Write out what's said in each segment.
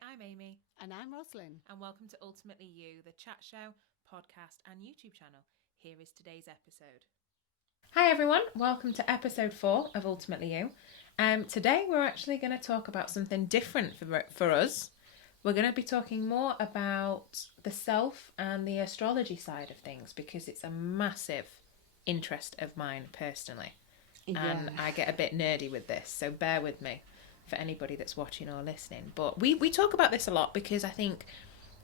Hi, I'm Amy. And I'm Rosalind. And welcome to Ultimately You, the chat show, podcast, and YouTube channel. Here is today's episode. Hi, everyone. Welcome to episode 4 of Ultimately You. Today, we're actually going to talk about something different for us. We're going to be talking more about the self and the astrology side of things because it's a massive interest of mine personally. And I get a bit nerdy with this, so bear with me for anybody that's watching or listening. But we talk about this a lot because I think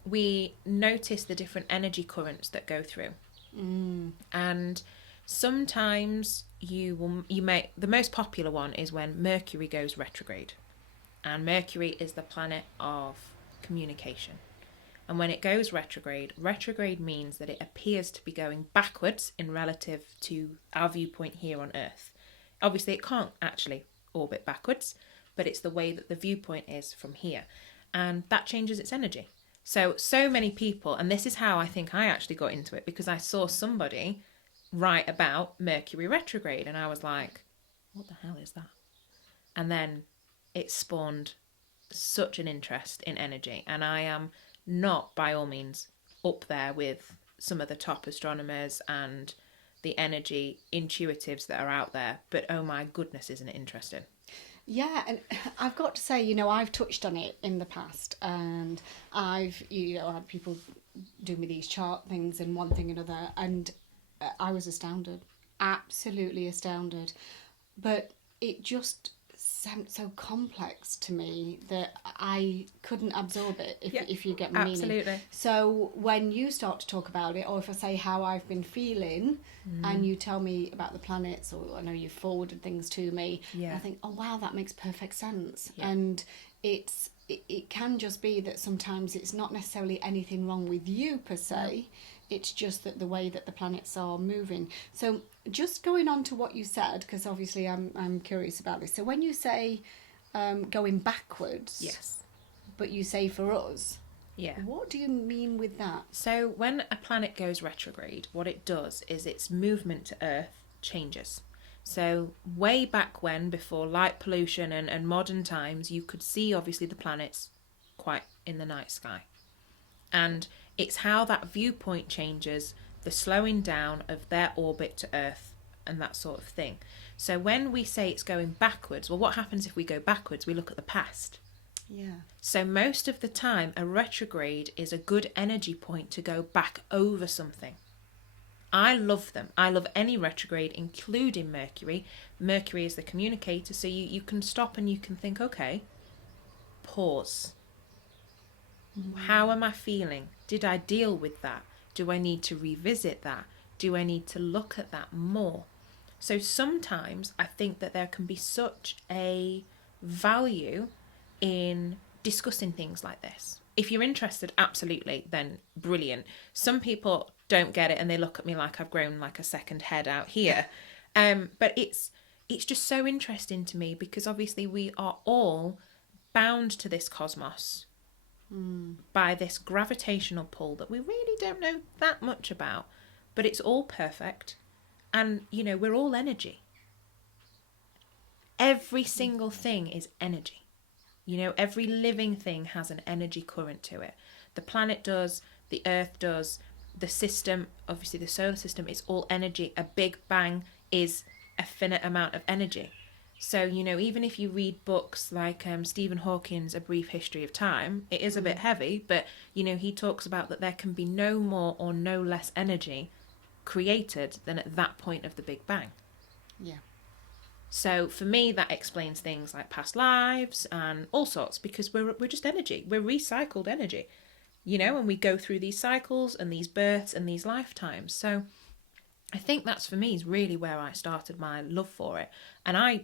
we notice the different energy currents that go through. And sometimes you may, the most popular one is when Mercury goes retrograde. And Mercury is the planet of communication. And when it goes retrograde means that it appears to be going backwards in relative to our viewpoint here on Earth. Obviously, it can't actually orbit backwards, but it's the way that the viewpoint is from here. And that changes its energy. So many people, and this is how I think I actually got into it, because I saw somebody write about Mercury retrograde, and I was like, what the hell is that? And then it spawned such an interest in energy. And I am not, by all means, up there with some of the top astronomers and the energy intuitives that are out there, but oh my goodness, isn't it interesting? Yeah, and I've got to say, I've touched on it in the past, and I've, had people do me these chart things and one thing and another, and I was astounded, absolutely astounded. But it just sounded so complex to me that I couldn't absorb it, if you get my absolutely. meaning. So when you start to talk about it, or if I say how I've been feeling, and you tell me about the planets, or I know you forwarded things to me, I think, oh wow, that makes perfect sense. And it can just be that sometimes it's not necessarily anything wrong with you per se. It's just that the way that the planets are moving. So just going on to what you said, because obviously I'm curious about this. So when you say going backwards, yes, but you say for us, yeah, what do you mean with that? So when a planet goes retrograde, what it does is its movement to Earth changes. So way back when, before light pollution and modern times, you could see obviously the planets quite in the night sky. And it's how that viewpoint changes, the slowing down of their orbit to Earth and that sort of thing. So when we say it's going backwards, well, what happens if we go backwards? We look at the past. Yeah. So most of the time, a retrograde is a good energy point to go back over something. I love them. I love any retrograde, including Mercury. Mercury is the communicator, so you can stop and you can think, okay, pause. How am I feeling? Did I deal with that? Do I need to revisit that? Do I need to look at that more? So sometimes I think that there can be such a value in discussing things like this. If you're interested, absolutely, then brilliant. Some people don't get it and they look at me like I've grown like a second head out here. But it's just so interesting to me because obviously we are all bound to this cosmos by this gravitational pull that we really don't know that much about, but it's all perfect. And, we're all energy. Every single thing is energy. Every living thing has an energy current to it. The planet does, the Earth does, the system, obviously the solar system, is all energy. A big bang is a finite amount of energy. So, even if you read books like Stephen Hawking's A Brief History of Time, it is a bit heavy, but, he talks about that there can be no more or no less energy created than at that point of the Big Bang. Yeah. So for me, that explains things like past lives and all sorts, because we're just energy. We're recycled energy, and we go through these cycles and these births and these lifetimes. So I think that's, for me, is really where I started my love for it. And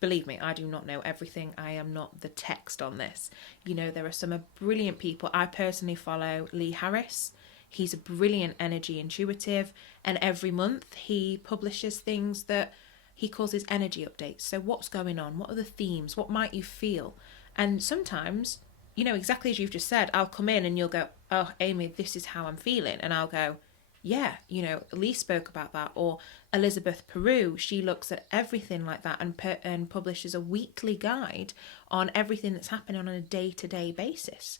believe me, I do not know everything. I am not the text on this. There are some brilliant people. I personally follow Lee Harris. He's a brilliant energy intuitive. And every month he publishes things that he calls his energy updates. So what's going on? What are the themes? What might you feel? And sometimes, exactly as you've just said, I'll come in and you'll go, oh, Amy, this is how I'm feeling. And I'll go, yeah, Lee spoke about that. Or Elizabeth Peru, she looks at everything like that and publishes a weekly guide on everything that's happening on a day-to-day basis.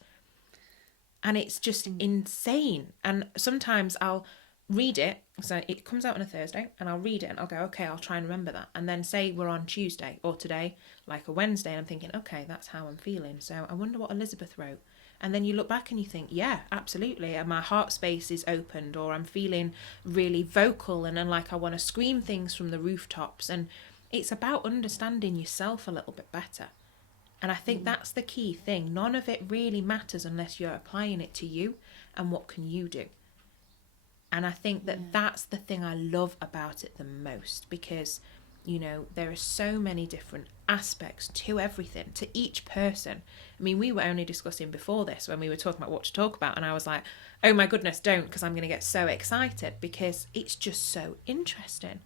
And it's just insane. And sometimes I'll read it. So it comes out on a Thursday and I'll read it and I'll go, okay, I'll try and remember that. And then say we're on Tuesday or today, like a Wednesday, and I'm thinking, okay, that's how I'm feeling. So I wonder what Elizabeth wrote. And then you look back and you think, yeah, absolutely. And my heart space is opened, or I'm feeling really vocal and like I want to scream things from the rooftops. And it's about understanding yourself a little bit better. And I think that's the key thing. None of it really matters unless you're applying it to you and what can you do. And I think that that's the thing I love about it the most, because, there are so many different aspects to everything, to each person. I mean, we were only discussing before this when we were talking about what to talk about, and I was like, oh my goodness, don't, because I'm going to get so excited, because it's just so interesting.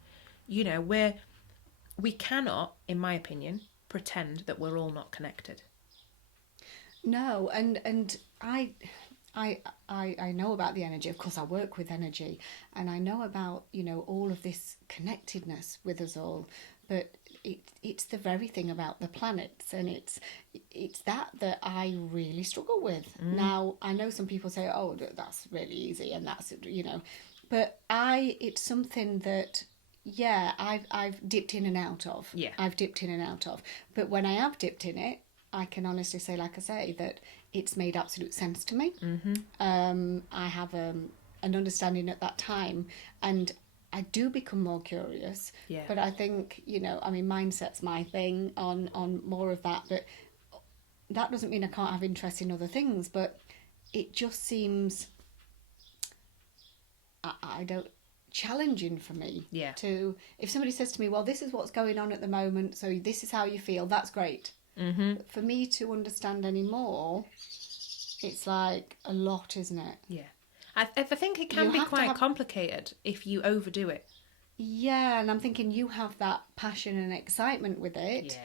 We cannot, in my opinion, pretend that we're all not connected. No, and I know about the energy. Of course, I work with energy, and I know about all of this connectedness with us all. But it's the very thing about the planets, and it's that I really struggle with. Now, I know some people say, "Oh, that's really easy," and that's but it's something that. Yeah, I've dipped in and out of. Yeah. I've dipped in and out of. But when I have dipped in it, I can honestly say, like I say, that it's made absolute sense to me. I have an understanding at that time, and I do become more curious. Yeah. But I think, mindset's my thing on more of that. But that doesn't mean I can't have interest in other things. But it just seems, I don't... challenging for me to, if somebody says to me, well, this is what's going on at the moment, so this is how you feel, that's great. But for me to understand any more, it's like a lot, isn't it? Yeah. I think it can be quite complicated if you overdo it. Yeah, and I'm thinking you have that passion and excitement with it,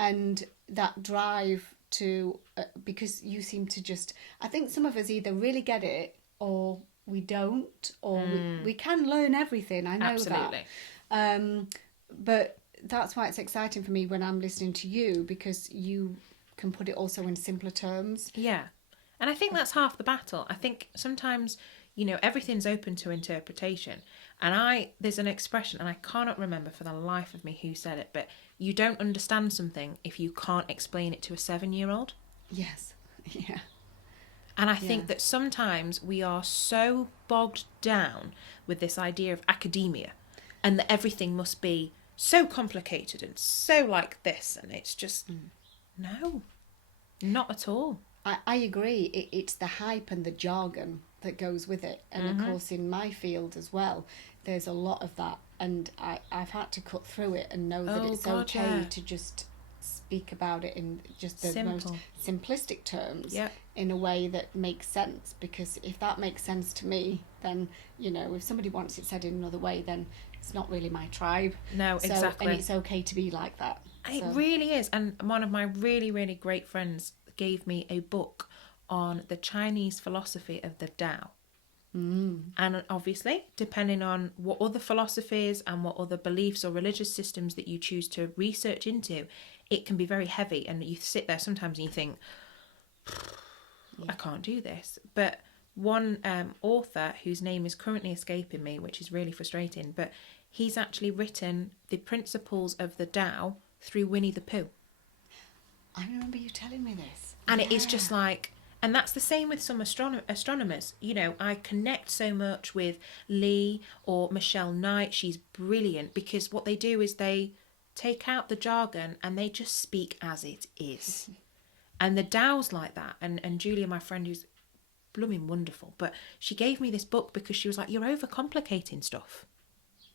and that drive to because you seem to just, I think some of us either really get it or we don't, or we can learn everything. I know. Absolutely. That. But that's why it's exciting for me when I'm listening to you, because you can put it also in simpler terms. Yeah. And I think that's half the battle. I think sometimes, everything's open to interpretation. And there's an expression, and I cannot remember for the life of me who said it, but you don't understand something if you can't explain it to a 7-year-old. Yes. Yeah. And I think that sometimes we are so bogged down with this idea of academia, and that everything must be so complicated and so like this. And it's just, no, not at all. I agree. It's the hype and the jargon that goes with it. And of course, in my field as well, there's a lot of that. And I've had to cut through it and know that it's okay to just speak about it in just the most simplistic terms in a way that makes sense. Because if that makes sense to me, then, if somebody wants it said in another way, then it's not really my tribe. No, exactly. And it's okay to be like that. It really is. And one of my really, really great friends gave me a book on the Chinese philosophy of the Tao. And obviously, depending on what other philosophies and what other beliefs or religious systems that you choose to research into, it can be very heavy. And you sit there sometimes and you think, I can't do this. But one author whose name is currently escaping me, which is really frustrating, but he's actually written the principles of the Tao through Winnie the Pooh. I remember you telling me this. And it is just like, and that's the same with some astronomers. I connect so much with Lee or Michelle Knight. She's brilliant, because what they do is they take out the jargon and they just speak as it is. And the Tao's like that. And Julia, my friend, who's blooming wonderful, but she gave me this book because she was like, you're overcomplicating stuff.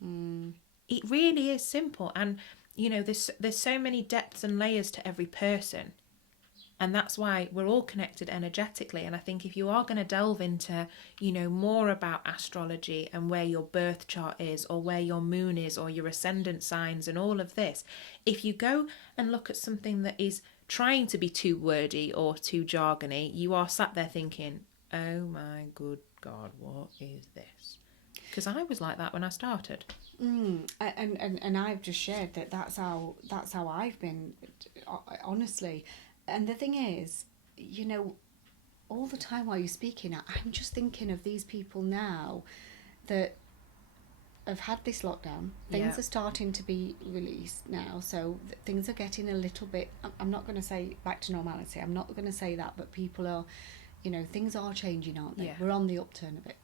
It really is simple. And, there's so many depths and layers to every person. And that's why we're all connected energetically. And I think if you are going to delve into, more about astrology and where your birth chart is, or where your moon is, or your ascendant signs and all of this, if you go and look at something that is trying to be too wordy or too jargony, you are sat there thinking, oh my good God, what is this? Because I was like that when I started. And I've just shared that's how I've been, honestly. And the thing is, you know, all the time while you're speaking, I'm just thinking of these people now that have had this lockdown. Things are starting to be released now, so things are getting a little bit, I'm not going to say back to normality, I'm not going to say that, but people are, you know, things are changing, aren't they? We're on the upturn of it.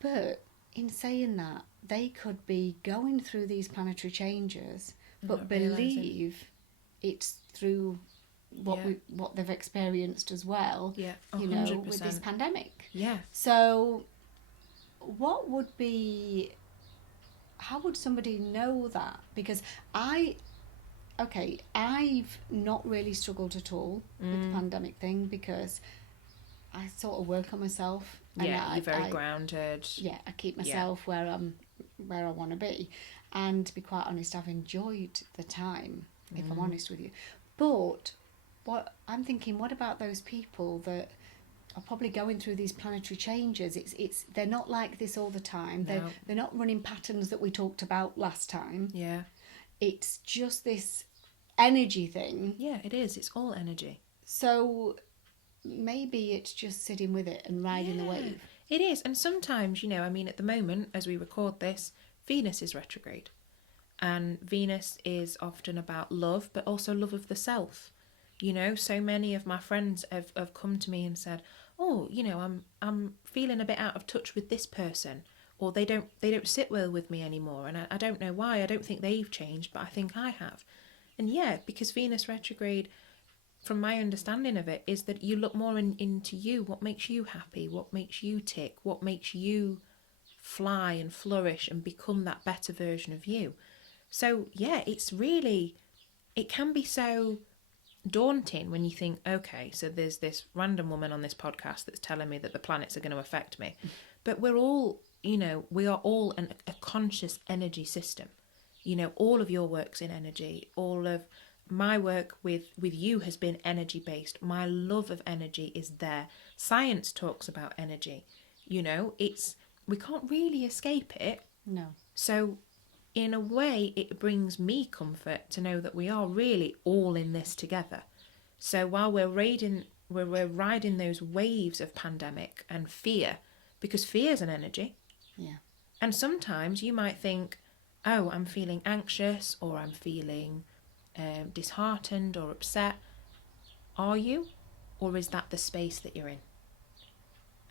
But in saying that, they could be going through these planetary changes, but believe it's through what they've experienced as well, you know, with this pandemic. Yeah. So what would be, how would somebody know that? Because I've not really struggled at all with the pandemic thing, because I sort of work on myself. And you're very grounded. Yeah, I keep myself where I want to be. And to be quite honest, I've enjoyed the time, if I'm honest with you. But what I'm thinking, what about those people that are probably going through these planetary changes? It's they're not like this all the time. No. They're not running patterns that we talked about last time. Yeah. It's just this energy thing. Yeah, it is. It's all energy. So maybe it's just sitting with it and riding the wave. It is. And sometimes, you know, I mean, at the moment, as we record this, Venus is retrograde. And Venus is often about love, but also love of the self. You know, so many of my friends have come to me and said, oh, you know, I'm feeling a bit out of touch with this person, or they don't sit well with me anymore, and I don't know why. I don't think they've changed, but I think I have. And yeah, because Venus retrograde, from my understanding of it, is that you look more into you, what makes you happy, what makes you tick, what makes you fly and flourish and become that better version of you. So yeah, it's really, it can be so daunting when you think, okay, so there's this random woman on this podcast that's telling me that the planets are going to affect me. But we're all, you know, we are all a conscious energy system. You know, all of your work's in energy. All of my work with you has been energy based. My love of energy is there. Science talks about energy. You know, we can't really escape it. No. So in a way, it brings me comfort to know that we are really all in this together. So while we're riding those waves of pandemic and fear, because fear is an energy. Yeah. And sometimes you might think, oh, I'm feeling anxious, or I'm feeling disheartened or upset. Are you? Or is that the space that you're in?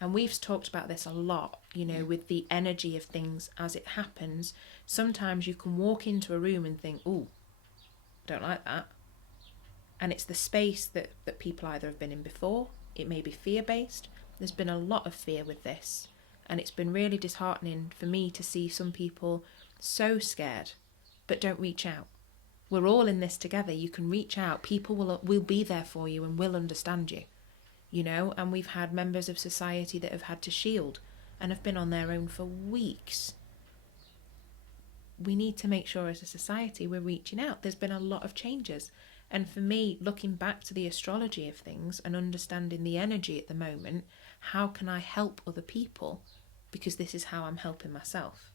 And we've talked about this a lot, you know, with the energy of things as it happens. Sometimes you can walk into a room and think, ooh, don't like that. And it's the space that people either have been in before. It may be fear-based. There's been a lot of fear with this. And it's been really disheartening for me to see some people so scared, but don't reach out. We're all in this together. You can reach out. People will be there for you and will understand you. You know, and we've had members of society that have had to shield and have been on their own for weeks. We need to make sure as a society we're reaching out. There's been a lot of changes. And for me, looking back to the astrology of things and understanding the energy at the moment, how can I help other people? Because this is how I'm helping myself.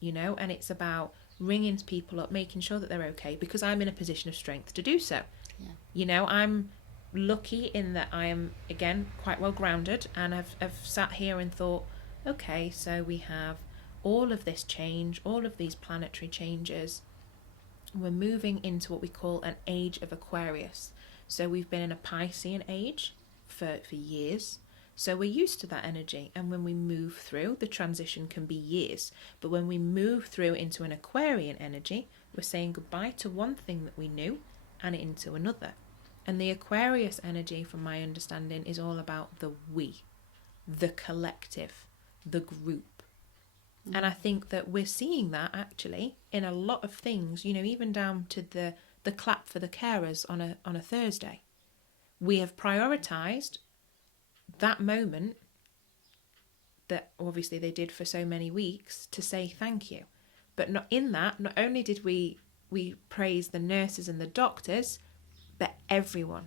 You know, and it's about ringing people up, making sure that they're okay, because I'm in a position of strength to do so. Yeah. You know, I'm lucky in that I am, again, quite well grounded, and I've sat here and thought, okay, so we have all of this change, all of these planetary changes. We're moving into what we call an age of Aquarius. So we've been in a Piscean age for years. So we're used to that energy, and when we move through, the transition can be years. But when we move through into an Aquarian energy, we're saying goodbye to one thing that we knew and into another. And the Aquarius energy, from my understanding, is all about the we, the collective, the group. And I think that we're seeing that actually in a lot of things, you know, even down to the clap for the carers on a Thursday. We have prioritised that moment that obviously they did for so many weeks to say thank you. But not only did we praise the nurses and the doctors, but everyone,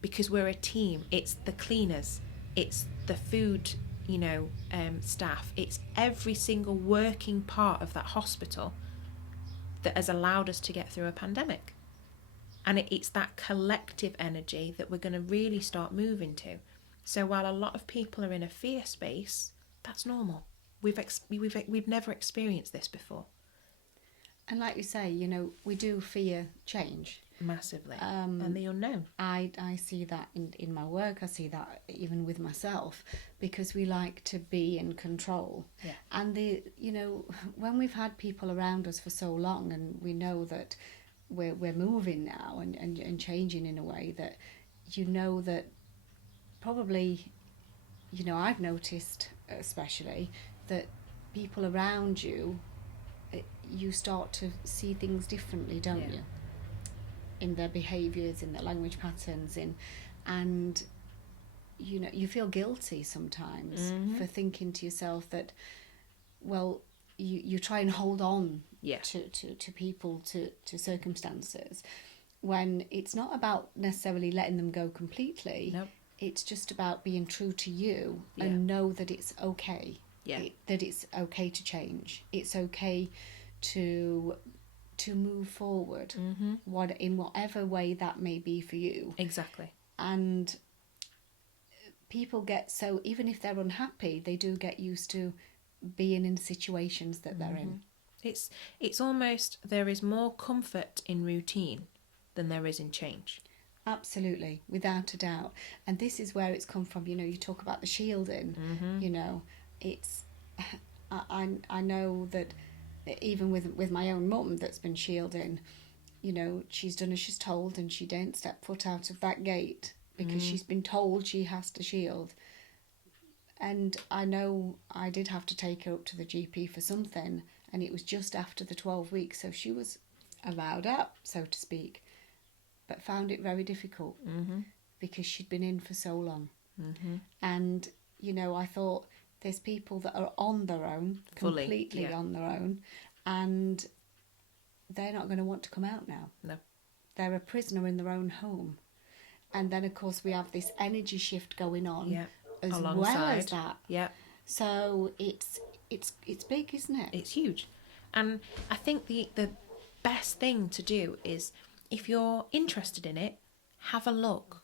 because we're a team. It's the cleaners, it's the food staff. It's every single working part of that hospital that has allowed us to get through a pandemic. And it's that collective energy that we're going to really start moving to. So while a lot of people are in a fear space, that's normal. We've never experienced this before. And like you say, we do fear change. Massively. And the unknown. I see that in my work. I see that even with myself, because we like to be in control. Yeah. And when we've had people around us for so long, and we know that we're moving now and changing in a way that that probably I've noticed especially that people around you, you start to see things differently, don't you? In their behaviours, in their language patterns, and you feel guilty sometimes for thinking to yourself that, well, you try and hold on to people, to circumstances, when it's not about necessarily letting them go completely. Nope. It's just about being true to you and know that it's okay. That it's okay to change. It's okay to move forward, in whatever way that may be for you. Exactly. And people get so, even if they're unhappy, they do get used to being in situations that they're in. It's almost, there is more comfort in routine than there is in change. Absolutely, without a doubt. And this is where it's come from. You talk about the shielding. It's I know that even with my own mum that's been shielding, she's done as she's told, and she daren't step foot out of that gate because she's been told she has to shield. And I know I did have to take her up to the GP for something, and it was just after the 12 weeks, so she was allowed up, so to speak, but found it very difficult because she'd been in for so long. And I thought, there's people that are on their own, completely on their own, and they're not going to want to come out now. No. They're a prisoner in their own home. And then, of course, we have this energy shift going on as alongside. Well as that. Yeah. So it's big, isn't it? It's huge. And I think the best thing to do is, if you're interested in it, have a look.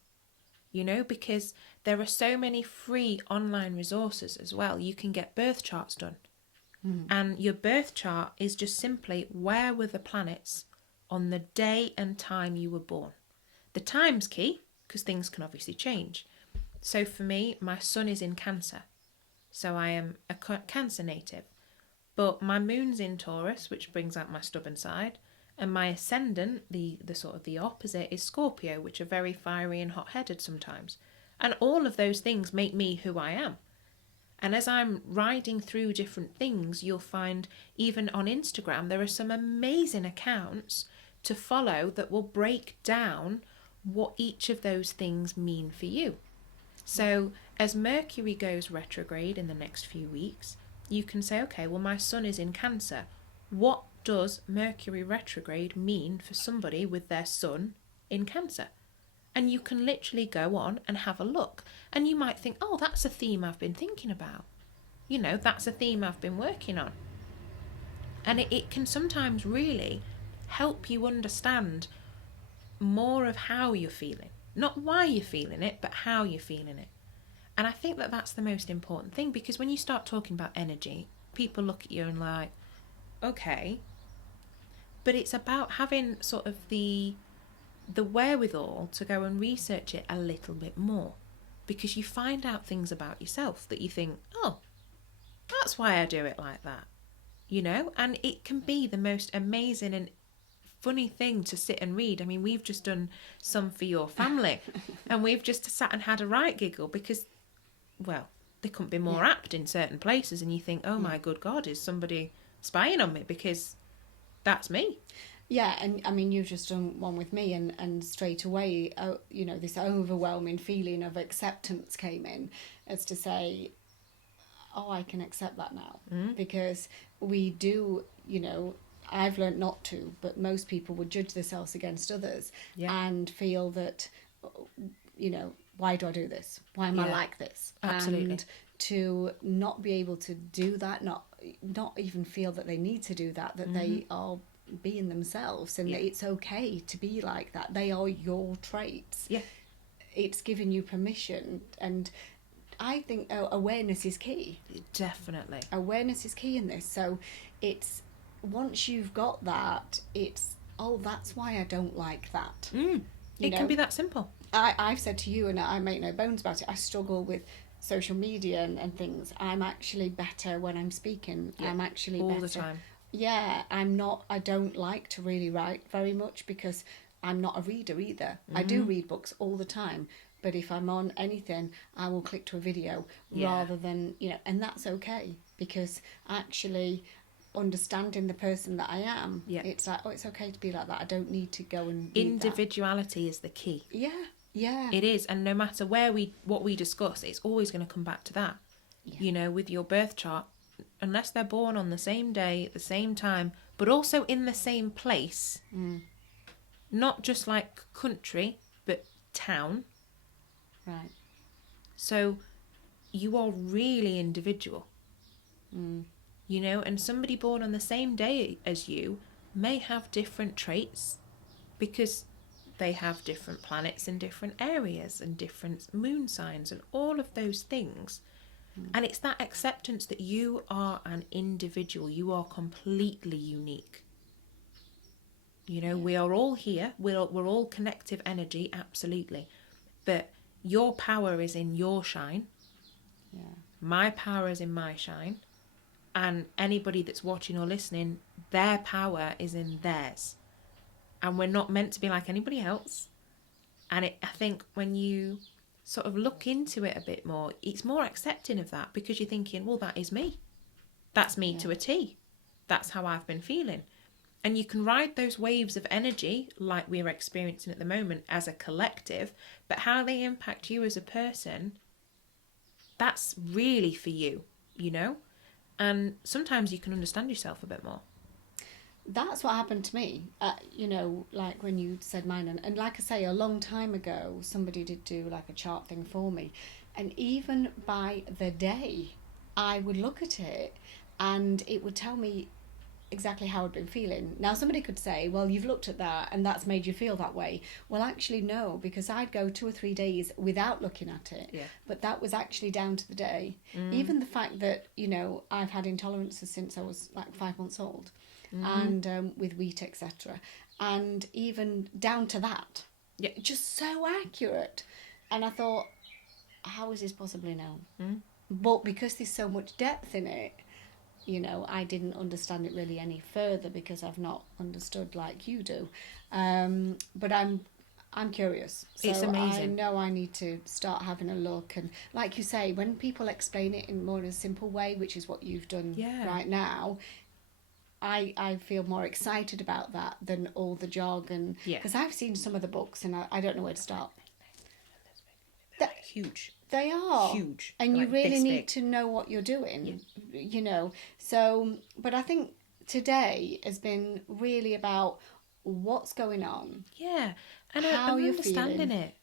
Because there are so many free online resources as well. You can get birth charts done. And your birth chart is just simply, where were the planets on the day and time you were born? The time's key, because things can obviously change. So for me, my sun is in Cancer. So I am a Cancer native. But my moon's in Taurus, which brings out my stubborn side. And my ascendant, the sort of the opposite, is Scorpio, which are very fiery and hot-headed sometimes. And all of those things make me who I am. And as I'm riding through different things, you'll find, even on Instagram, there are some amazing accounts to follow that will break down what each of those things mean for you. So as Mercury goes retrograde in the next few weeks, you can say, okay, well, my sun is in Cancer. What does Mercury retrograde mean for somebody with their sun in Cancer? And you can literally go on and have a look. And you might think, oh, that's a theme I've been thinking about. That's a theme I've been working on. And it can sometimes really help you understand more of how you're feeling. Not why you're feeling it, but how you're feeling it. And I think that that's the most important thing, because when you start talking about energy, people look at you and like, okay. But it's about having sort of the wherewithal to go and research it a little bit more, because you find out things about yourself that you think, oh, that's why I do it like that, and it can be the most amazing and funny thing to sit and read. I mean, we've just done some for your family and we've just sat and had a right giggle because, well, they couldn't be more apt in certain places, and you think, oh my good God, is somebody spying on me? Because that's me. Yeah, and I mean, you've just done one with me, and straight away, this overwhelming feeling of acceptance came in, as to say, oh, I can accept that now. Because we do, I've learnt not to, but most people would judge themselves against others and feel that, why do I do this? Why am I like this? Absolutely. to not be able to do that, not even feel that they need to do that, that they are being themselves, and that it's okay to be like that. They are your traits. Yeah. It's giving you permission, and I think awareness is key. Definitely. Awareness is key in this. So it's, once you've got that, it's, oh, that's why I don't like that. It can be that simple. I've said to you, and I make no bones about it, I struggle with social media and things. I'm actually better when I'm speaking. Yeah, I'm actually all better. the time. Yeah, I don't like to really write very much because I'm not a reader either. I do read books all the time, but if I'm on anything, I will click to a video rather than, and that's okay, because actually understanding the person that I am, it's like, oh, it's okay to be like that. I don't need to go and individuality is the key. Yeah. It is, and no matter what we discuss, it's always going to come back to that. Yeah. With your birth chart, unless they're born on the same day, at the same time, but also in the same place, not just like country, but town. Right. So you are really individual. And somebody born on the same day as you may have different traits because they have different planets in different areas and different moon signs and all of those things. And it's that acceptance that you are an individual. You are completely unique. We are all here. We're all connective energy, absolutely. But your power is in your shine. Yeah. My power is in my shine. And anybody that's watching or listening, their power is in theirs. And we're not meant to be like anybody else. And I think when you sort of look into it a bit more, it's more accepting of that, because you're thinking, well, that is me. That's me to a T. That's how I've been feeling. And you can ride those waves of energy like we're experiencing at the moment as a collective, but how they impact you as a person, that's really for you, And sometimes you can understand yourself a bit more. That's what happened to me, like when you said mine. And like I say, a long time ago, somebody did do like a chart thing for me. And even by the day, I would look at it and it would tell me exactly how I'd been feeling. Now, somebody could say, well, you've looked at that and that's made you feel that way. Well, actually, no, because I'd go 2 or 3 days without looking at it. Yeah. But that was actually down to the day. Even the fact that, I've had intolerances since I was like 5 months old. And with wheat, etc. And even down to that. Yeah. Just so accurate. And I thought, how is this possibly known? But because there's so much depth in it, I didn't understand it really any further because I've not understood like you do. But I'm curious. So it's amazing. I know I need to start having a look. And like you say, when people explain it in more of a simple way, which is what you've done right now, I feel more excited about that than all the jargon. Because I've seen some of the books and I don't know where to start. They're huge. They are. Huge. And you like really need to know what you're doing, So, but I think today has been really about what's going on. Yeah. And how you're understanding feeling. it.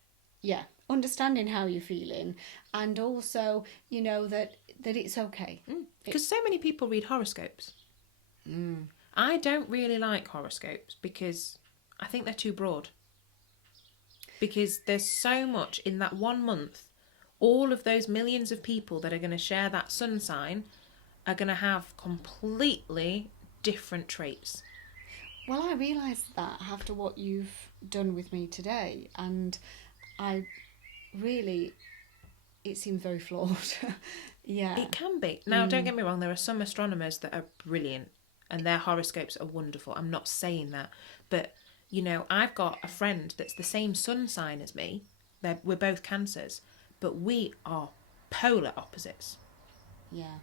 Yeah. Understanding how you're feeling. And also, that it's okay. Because so many people read horoscopes. I don't really like horoscopes because I think they're too broad. Because there's so much in that 1 month. All of those millions of people that are going to share that sun sign are going to have completely different traits. Well, I realised that after what you've done with me today, and I really, it seems very flawed. Yeah. It can be. Now, don't get me wrong, there are some astronomers that are brilliant and their horoscopes are wonderful. I'm not saying that. But, I've got a friend that's the same sun sign as me. We're both Cancers, but we are polar opposites. Yeah.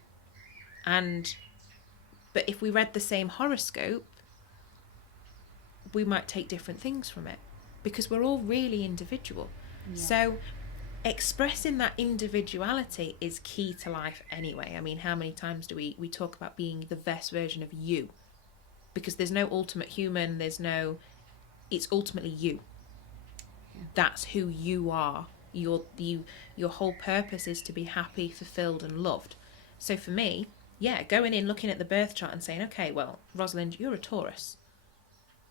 But if we read the same horoscope, we might take different things from it because we're all really individual. Yeah. So expressing that individuality is key to life anyway. I mean, how many times do we talk about being the best version of you? Because there's no ultimate human, it's ultimately you. Yeah. That's who you are. your whole purpose is to be happy, fulfilled and loved. So for me, going in, looking at the birth chart and saying, okay, well, Rosalind, you're a Taurus,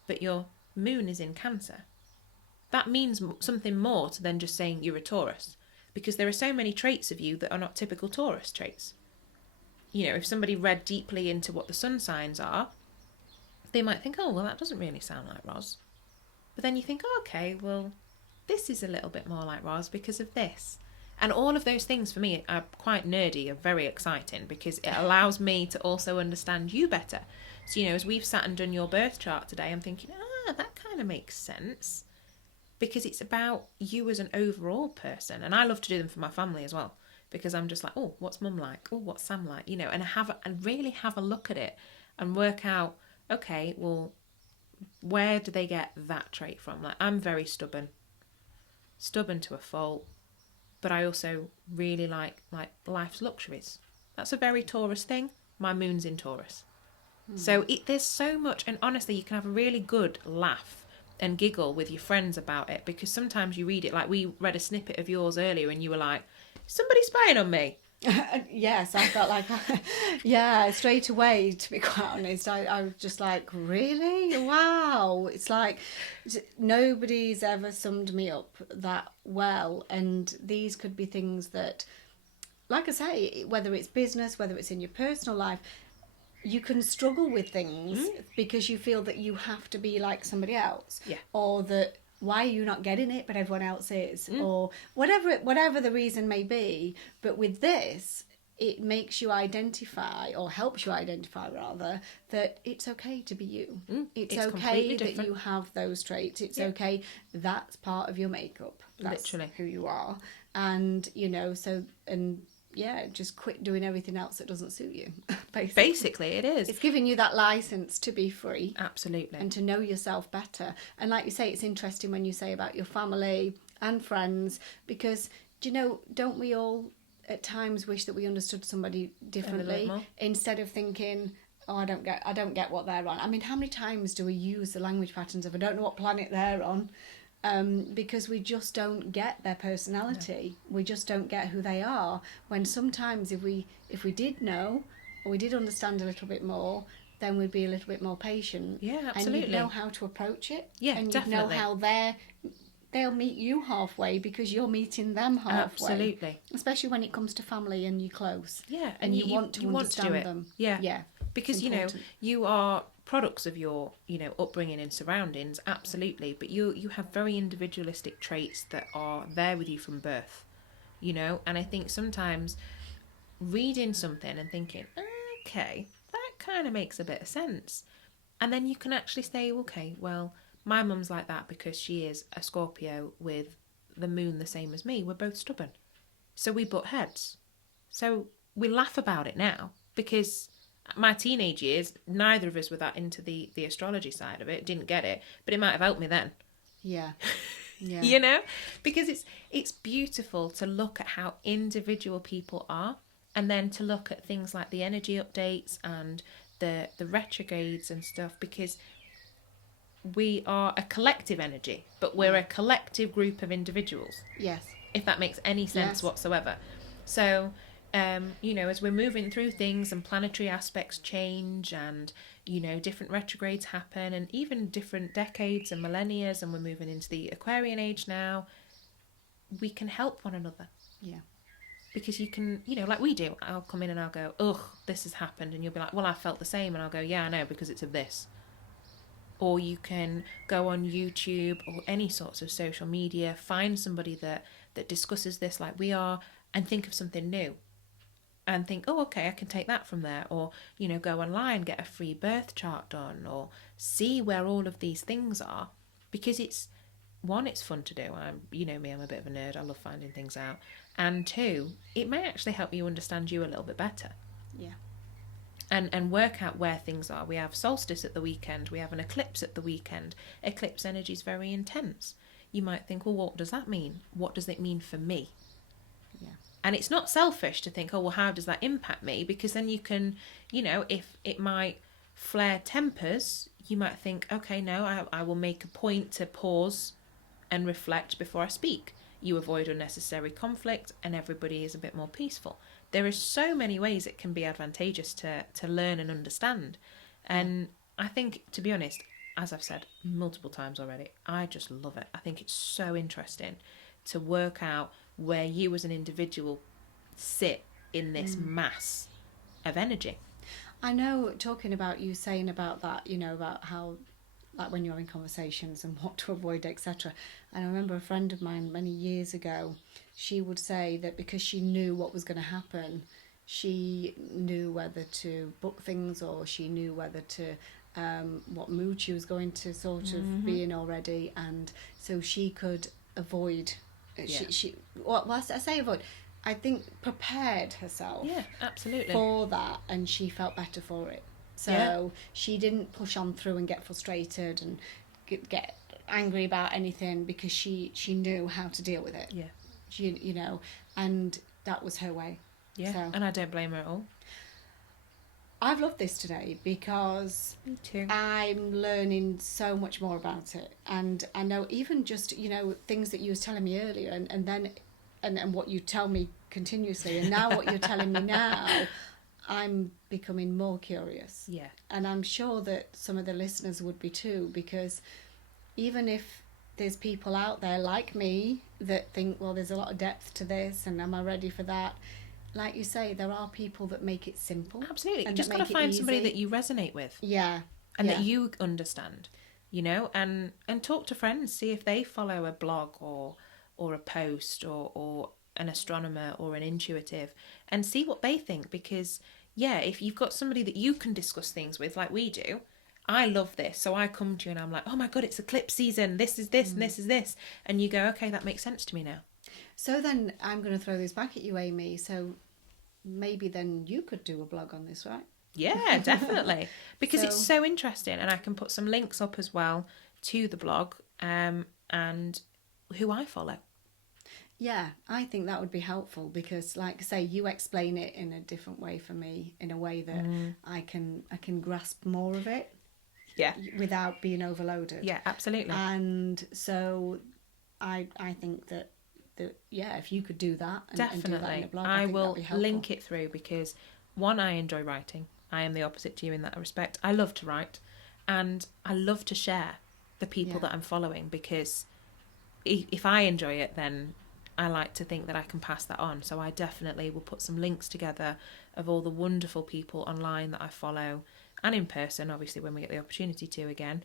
but your moon is in Cancer. That means something more than just saying you're a Taurus, because there are so many traits of you that are not typical Taurus traits. You know, if somebody read deeply into what the sun signs are, they might think, oh, well, that doesn't really sound like Ros. But then you think, oh, okay, well, this is a little bit more like Ros because of this. And all of those things for me are quite nerdy, are very exciting, because it allows me to also understand you better. So, you know, as we've sat and done your birth chart today, I'm thinking, that kind of makes sense. Because it's about you as an overall person. And I love to do them for my family as well. Because I'm just like, oh, what's Mum like? Oh, what's Sam like? You know, and really have a look at it and work out, okay, well, where do they get that trait from? Like, I'm very stubborn to a fault, but I also really like life's luxuries. That's a very Taurus thing. My moon's in Taurus. So there's so much, and honestly, you can have a really good laugh and giggle with your friends about it, because sometimes you read it, like we read a snippet of yours earlier and you were like, somebody's spying on me. Yes, I felt like, straight away, to be quite honest, I was just like, really? Wow. It's like nobody's ever summed me up that well. And these could be things that, like I say, whether it's business, whether it's in your personal life, you can struggle with things because you feel that you have to be like somebody else. Yeah. Or that, why are you not getting it but everyone else is? Or whatever the reason may be. But with this, it makes you identify, or helps you identify rather, that it's okay to be you. It's okay that you have those traits. It's okay. That's part of your makeup. That's literally who you are. And, you know, just quit doing everything else that doesn't suit you. Basically, it is. It's giving you that license to be free. Absolutely. And to know yourself better. And like you say, it's interesting when you say about your family and friends, because, you know, don't we all at times wish that we understood somebody differently, instead of thinking, oh, I don't get what they're on. I mean, how many times do we use the language patterns of I don't know what planet they're on? Because we just don't get their personality. No. We just don't get who they are. When sometimes if we did know, or we did understand a little bit more, then we'd be a little bit more patient. Yeah, absolutely. And you'd know how to approach it. Yeah, and definitely. And you'd know how they'll meet you halfway, because you're meeting them halfway. Absolutely. Especially when it comes to family and you're close. Yeah. And you want to understand them. Yeah. Yeah. Because, you know, you are products of your, you know, upbringing and surroundings, absolutely, but you have very individualistic traits that are there with you from birth, you know. And I think sometimes reading something and thinking, okay, that kind of makes a bit of sense, and then you can actually say, okay, well, my mum's like that because she is a Scorpio with the moon the same as me. We're both stubborn, so we butt heads. So we laugh about it now, because my teenage years, neither of us were that into the astrology side of it, didn't get it, but it might have helped me then. Yeah. You know, because it's beautiful to look at how individual people are, and then to look at things like the energy updates and the retrogrades and stuff, because we are a collective energy, but we're a collective group of individuals. Yes. If that makes any sense whatsoever. So you know, as we're moving through things and planetary aspects change, and, you know, different retrogrades happen, and even different decades and millennia, and we're moving into the Aquarian age now, we can help one another. Yeah. Because you can, you know, like we do, I'll come in and I'll go, ugh, this has happened, and you'll be like, well, I felt the same, and I'll go, yeah, I know, because it's of this. Or you can go on YouTube or any sorts of social media, find somebody that discusses this like we are, and think of something new. And think, oh, okay, I can take that from there. Or, you know, go online, get a free birth chart done, or see where all of these things are. Because it's fun to do. You know me, I'm a bit of a nerd. I love finding things out. And two, it may actually help you understand you a little bit better. Yeah. And work out where things are. We have solstice at the weekend. We have an eclipse at the weekend. Eclipse energy is very intense. You might think, well, what does that mean? What does it mean for me? Yeah. And it's not selfish to think, oh, well, how does that impact me? Because then you can, you know, if it might flare tempers, you might think, okay, no, I will make a point to pause and reflect before I speak. you avoid unnecessary conflict, and everybody is a bit more peaceful. There are so many ways it can be advantageous to learn and understand. And I think, to be honest, as I've said multiple times already, I just love it. I think it's so interesting to work out where you as an individual sit in this mass of energy. I know, talking about you saying about that, you know, about how, like when you're in conversations and what to avoid, etc. And I remember a friend of mine many years ago, she would say that because she knew what was going to happen, she knew whether to book things, or she knew whether to what mood she was going to sort of be in already, and so she could avoid. Well, I say avoid. I think prepared herself. Yeah, absolutely. For that, and she felt better for it. So she didn't push on through and get frustrated and get angry about anything, because she knew how to deal with it. Yeah. You know, and that was her way. Yeah, so. And I don't blame her at all. I've loved this today because Me too. I'm learning so much more about it. And I know even just, you know, things that you was telling me earlier, and then and what you tell me continuously, and now what you're telling me now, I'm becoming more curious. Yeah. And I'm sure that some of the listeners would be too, because even if there's people out there like me that think, well, there's a lot of depth to this, and am I ready for that? Like you say, there are people that make it simple. Absolutely. You just got to find somebody that you resonate with. Yeah. And that you understand, you know, and talk to friends, see if they follow a blog or a post or an astronomer or an intuitive, and see what they think. Because, yeah, if you've got somebody that you can discuss things with like we do, I love this. So I come to you and I'm like, oh my God, it's eclipse season. This is this and this is this. And you go, okay, that makes sense to me now. So then I'm going to throw this back at you, Amy. So maybe then you could do a blog on this, right? Yeah, definitely. Because it's so interesting, and I can put some links up as well to the blog and who I follow. Yeah, I think that would be helpful, because like I say, you explain it in a different way for me, in a way that I can grasp more of it. Yeah. Without being overloaded. Yeah, absolutely. And so I think that if you could do that and do that in a blog, I will link it through, because one, I enjoy writing. I am the opposite to you in that respect. I love to write, and I love to share the people that I'm following, because if I enjoy it, then I like to think that I can pass that on. So I definitely will put some links together of all the wonderful people online that I follow, and in person, obviously, when we get the opportunity to again.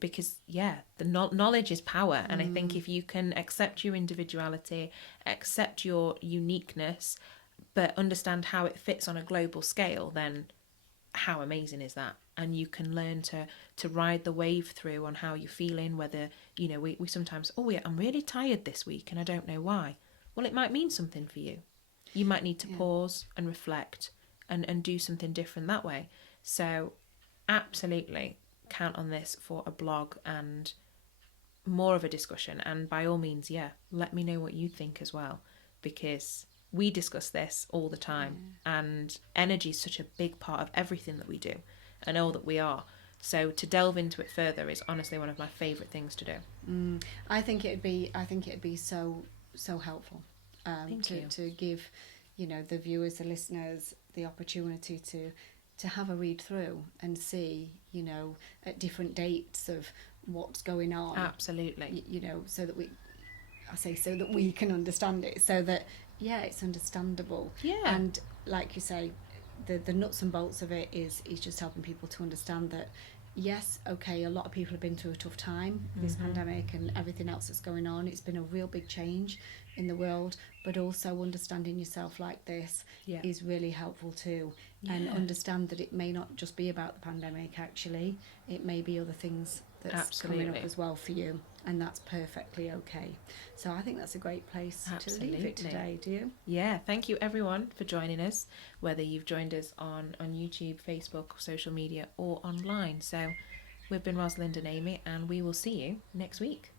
Because the knowledge is power, and I think if you can accept your individuality, accept your uniqueness, but understand how it fits on a global scale, then how amazing is that? And you can learn to ride the wave through on how you're feeling, whether, you know, we sometimes, I'm really tired this week and I don't know why. Well, it might mean something for you. You might need to pause and reflect and do something different that way. So absolutely count on this for a blog and more of a discussion. And by all means, let me know what you think as well, because we discuss this all the time, and energy is such a big part of everything that we do and all that we are. So to delve into it further is honestly one of my favourite things to do. I think it'd be so helpful to give, you know, the viewers, the listeners, the opportunity to have a read through and see, you know, at different dates of what's going on. Absolutely. You know, so that we can understand it, so that it's understandable. Yeah. And like you say, the nuts and bolts of it is just helping people to understand that yes, okay, a lot of people have been through a tough time, this pandemic and everything else that's going on. It's been a real big change in the world, but also understanding yourself like this is really helpful too. And understand that it may not just be about the pandemic, actually. It may be other things that's coming up as well for you, and that's perfectly okay. So I think that's a great place to leave it today, do you? Yeah, thank you everyone for joining us, whether you've joined us on YouTube, Facebook, social media, or online. So we've been Rosalind and Amy, and we will see you next week.